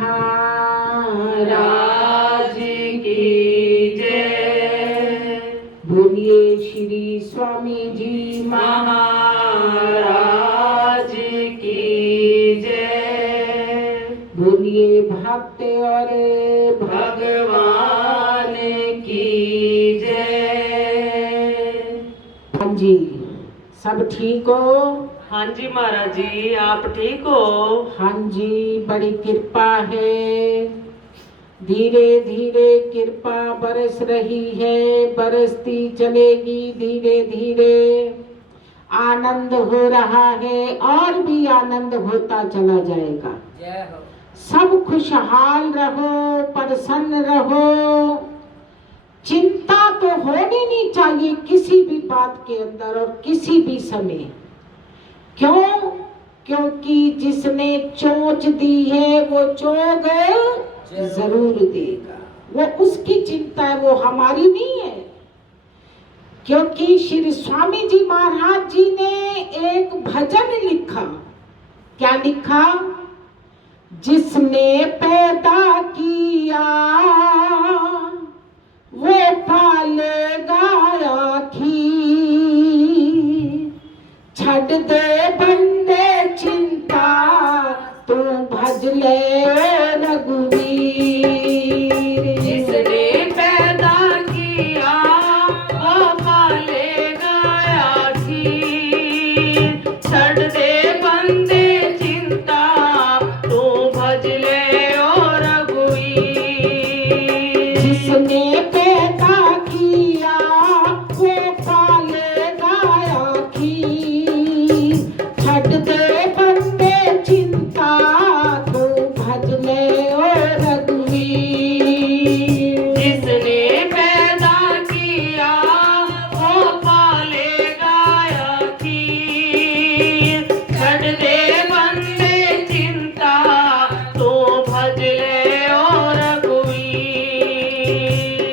महाराज की जय। बोलिए श्री स्वामी जी महाराज की जय। बोलिए भक्त और भगवान की जय। हाँ जी, सब ठीक हो? हाँ जी महाराज जी, आप ठीक हो? हाँ जी, बड़ी कृपा है। धीरे धीरे कृपा बरस रही है, बरसती चलेगी धीरे धीरे। आनंद हो रहा है और भी आनंद होता चला जाएगा। जय हो। सब खुशहाल रहो, प्रसन्न रहो। चिंता तो होनी नहीं चाहिए किसी भी बात के अंदर और किसी भी समय। क्यों? क्योंकि जिसने चोंच दी है वो चोग जरूर देगा। वो उसकी चिंता है, वो हमारी नहीं है। क्योंकि श्री स्वामी जी महाराज जी ने एक भजन लिखा। क्या लिखा? जिसने पैदा किया वो पालेगा आखिर। छड़ दे बंदे चिंता, तू भज ले रघुवीर। जिसने पैदा किया वो पालेगा आखिर। छड़ दे बंदे चिंता, तू भज ले ओ रघुवीर। जिसने पैदा किया वो पालेगा आखिर। छड़ दे बंदे चिंता, तू भज ले ओ रघुवीर। जिसने पैदा किया वो पालेगा आखिर। छड़ दे बंदे चिंता, तो भज ले ओ रघुवीर।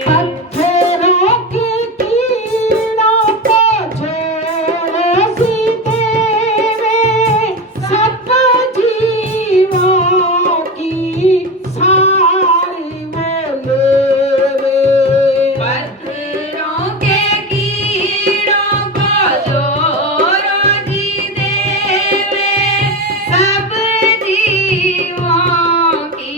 पत्थरों के कीड़ों को छोड़ो सीधे वे, सब जीवों की सारी वो लेवे। पत्थरों के कीड़ों को जोरो जी देवे, सब जीवों की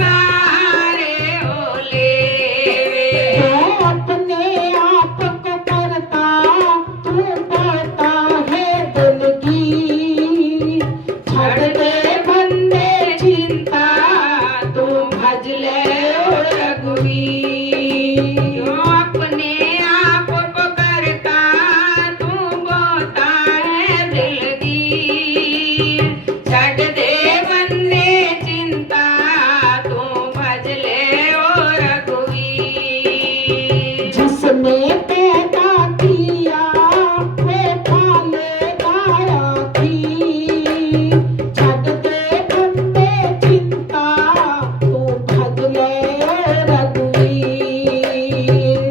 सारे हो लेवे। तो अपने आप को करता तू पाता है दिल की। छड़ दे बंदे चिंता, तू भज ले ओ रघुवीर। जो अपने आप को करता तू बोता है दिल की। छड़ दे बंदे चिंता, तू भज ले ओ रघुवीर। जिसने पैदा किया वो पालेगा आखिर। छड़ दे बंदे चिंता, तू भज ले ओ रघुवीर।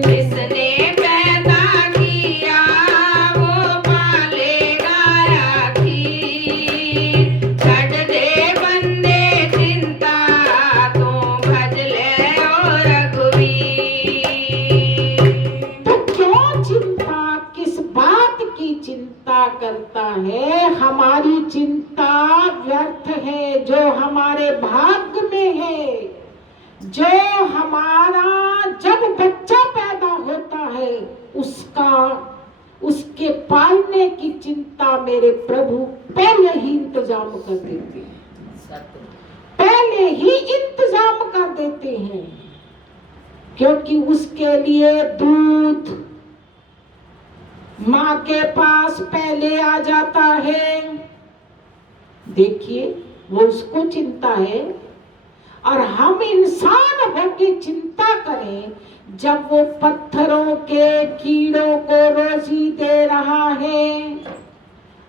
जिसने पैदा किया वो पालेगा आखिर। छड़ दे बंदे चिंता, तू भज ले ओ रघुवीर। तो क्यों चिंता, किस बात की चिंता करता है? हमारी चिंता व्यर्थ है जो हमारे भाग्य में है। जो हमारा जब बच्चा पैदा होता है उसके पालने की चिंता मेरे प्रभु पहले ही इंतजाम कर देते हैं। पहले ही इंतजाम कर देते हैं। क्योंकि उसके लिए दूध माँ के पास पहले आ जाता है। देखिए, वो उसको चिंता है। और हम इंसान होके चिंता करें जब वो पत्थरों के कीड़ों को रोजी दे रहा है।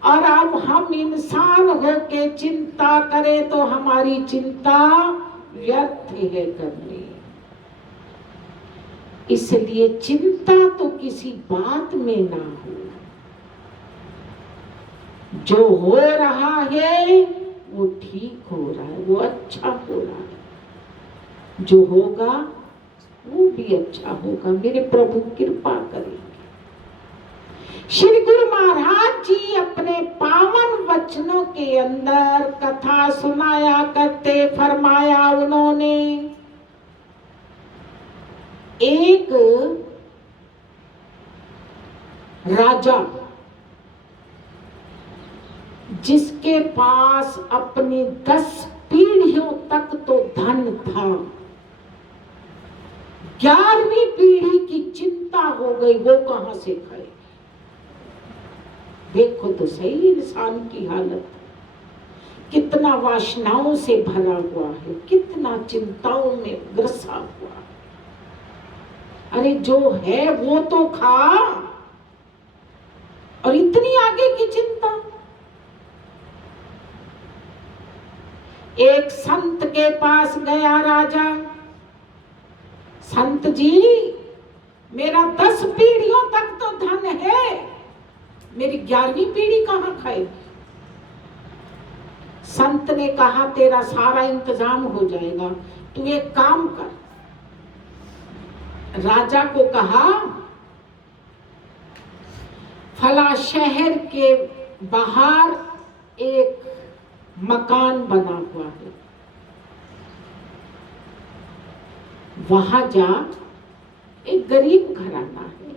और अब हम इंसान होके चिंता करें तो हमारी चिंता व्यर्थ है करनी। इसलिए चिंता तो किसी बात में ना हो। जो हो रहा है वो ठीक हो रहा है, वो अच्छा हो रहा है। जो होगा वो भी अच्छा होगा। मेरे प्रभु कृपा करेंगे। श्री गुरु महाराज जी अपने पावन वचनों के अंदर कथा सुनाया करते, फरमाया उन्होंने, एक राजा जिसके पास अपनी 10 पीढ़ियों तक तो धन था, 11वीं पीढ़ी की चिंता हो गई, वो कहां से खाए। देखो तो सही इंसान की हालत, कितना वासनाओं से भरा हुआ है, कितना चिंताओं में ग्रसा हुआ है। अरे जो है वो तो खा, और इतनी आगे की चिंता। एक संत के पास गया राजा, संत जी मेरा 10 पीढ़ियों तक तो धन है, मेरी 11वीं पीढ़ी कहां खाए। संत ने कहा तेरा सारा इंतजाम हो जाएगा, तू एक काम कर। राजा को कहा फला शहर के बाहर एक मकान बना हुआ है, वहां जा, एक गरीब घराना है,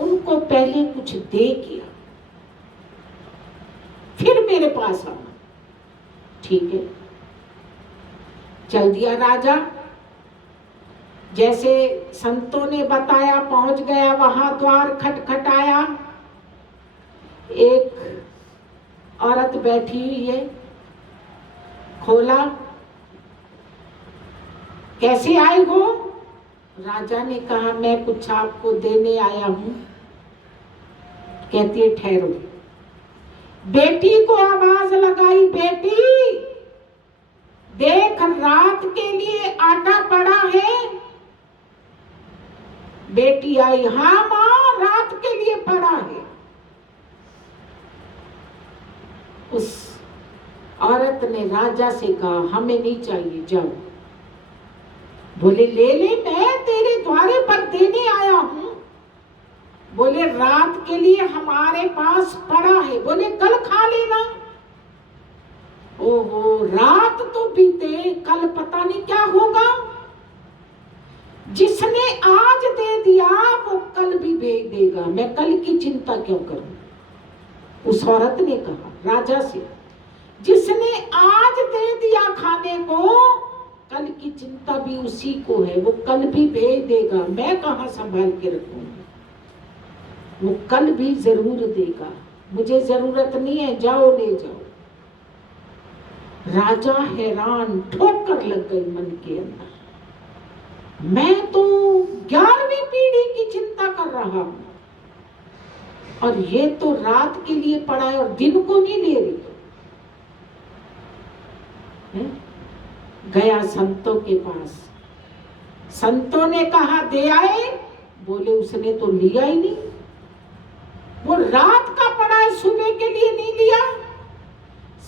उनको पहले कुछ दे किया, फिर मेरे पास आना। ठीक है, चल दिया राजा। जैसे संतों ने बताया पहुंच गया, वहां द्वार खटखटाया, एक औरत बैठी हुई है, खोला, कैसे आए हो। राजा ने कहा मैं कुछ आपको देने आया हूं। कहती है ठहरो। बेटी को आवाज लगाई, बेटी देख रात के लिए आटा पड़ा है। बेटी आई, हाँ माँ रात के लिए पड़ा है। उस औरत ने राजा से कहा हमें नहीं चाहिए, जाओ। बोले ले ले, मैं तेरे द्वारे पर देने आया हूं। बोले रात के लिए हमारे पास पड़ा है। बोले कल खा लेना। ओहो, रात तो बीते, कल पता नहीं क्या होगा। जिसने आज दे दिया वो कल भी भेज देगा, मैं कल की चिंता क्यों करूं। उस औरत ने कहा राजा से, जिसने आज दे दिया खाने को, कल की चिंता भी उसी को है, वो कल भी भेज देगा, मैं कहां संभाल के रखूंगा। वो कल भी जरूर देगा, मुझे जरूरत नहीं है, जाओ ले जाओ। राजा हैरान, ठोकर लग गई मन के अंदर। मैं तो 11वीं पीढ़ी की चिंता कर रहा हूं, और ये तो रात के लिए पड़ा है और दिन को नहीं ले रही है? गया संतों के पास। संतों ने कहा दे आए। बोले उसने तो लिया ही नहीं, वो रात का पड़ा है, सुबह के लिए नहीं लिया।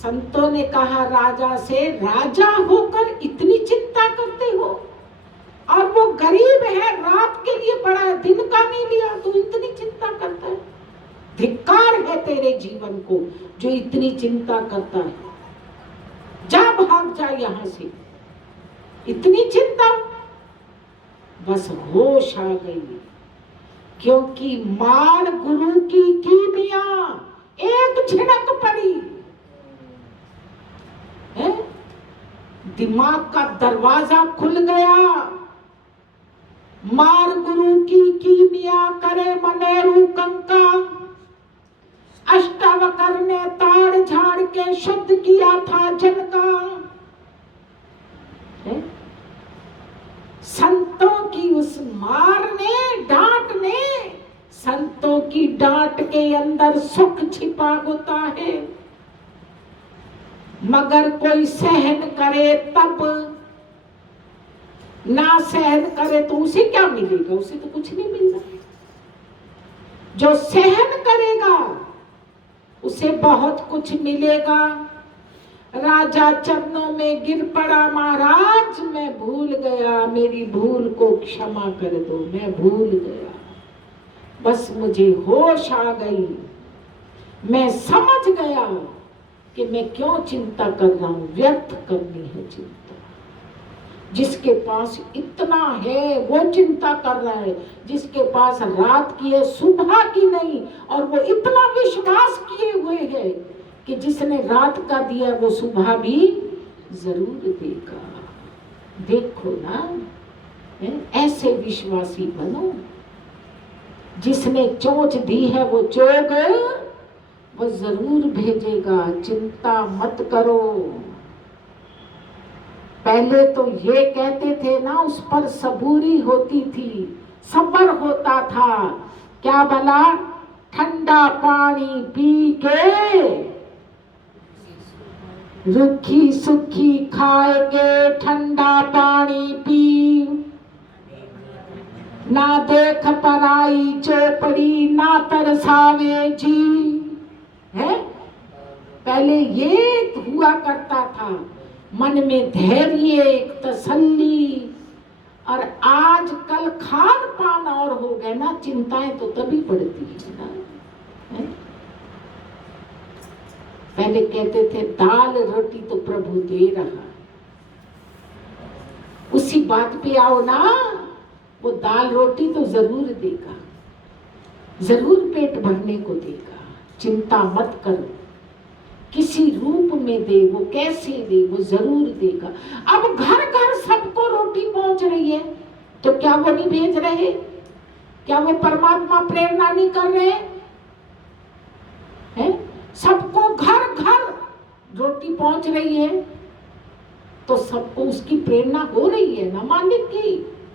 संतों ने कहा राजा से, राजा होकर इतनी चिंता करते हो, और वो गरीब है, रात के लिए पड़ा है, दिन का नहीं लिया, तू इतनी चिंता करता है। धिक्कार है तेरे जीवन को जो इतनी चिंता करता है। जा, भाग जा यहां से, इतनी चिंता। बस होश आ गई, क्योंकि मार गुरु की कीमिया एक झिड़क पड़ी है, दिमाग का दरवाजा खुल गया। मार गुरु की कीमिया करे मनेरू कंका, अष्टावकर ने ताड़ झाड़ के शुद्ध किया था जन का। संतों की उस मार ने, डांट ने, संतों की डांट के अंदर सुख छिपा होता है, मगर कोई सहन करे तब, ना सहन करे तो उसे क्या मिलेगा, उसे तो कुछ नहीं मिल रहा। जो सहन करेगा उसे बहुत कुछ मिलेगा। राजा चरणों में गिर पड़ा, महाराज मैं भूल गया, मेरी भूल को क्षमा कर दो, मैं भूल गया, बस मुझे होश आ गई, मैं समझ गया कि मैं क्यों चिंता कर रहा हूं, व्यर्थ करनी है चिंता। जिसके पास इतना है वो चिंता कर रहा है, जिसके पास रात की है सुबह की नहीं, और वो इतना विश्वास किए हुए है कि जिसने रात का दिया वो सुबह भी जरूर देगा। देखो ना, ऐसे विश्वासी बनो। जिसने चोंच दी है वो चोग वो जरूर भेजेगा, चिंता मत करो। पहले तो ये कहते थे ना, उस पर सबूरी होती थी, सब्र होता था, क्या भला, ठंडा पानी पी के रुखी सुखी खाएगे, ठंडा पानी पी, ना देख पराई चौपड़ी, ना तरसावे जी। है पहले ये हुआ करता था, मन में धैर्य, एक तसल्ली। और आजकल खान पान और हो गए ना, चिंताएं तो तभी पड़ती है ना। है? पहले कहते थे दाल रोटी तो प्रभु दे रहा, उसी बात पे आओ ना, वो दाल रोटी तो जरूर देगा, जरूर पेट भरने को देगा, चिंता मत करो। किसी रूप में दे, वो कैसे दे, वो जरूर देगा। अब घर घर सबको रोटी पहुंच रही है, तो क्या वो नहीं भेज रहे? क्या वो परमात्मा प्रेरणा नहीं कर रहे हैं? सबको घर घर रोटी पहुंच रही है, तो सबको उसकी प्रेरणा हो रही है ना मालिक की।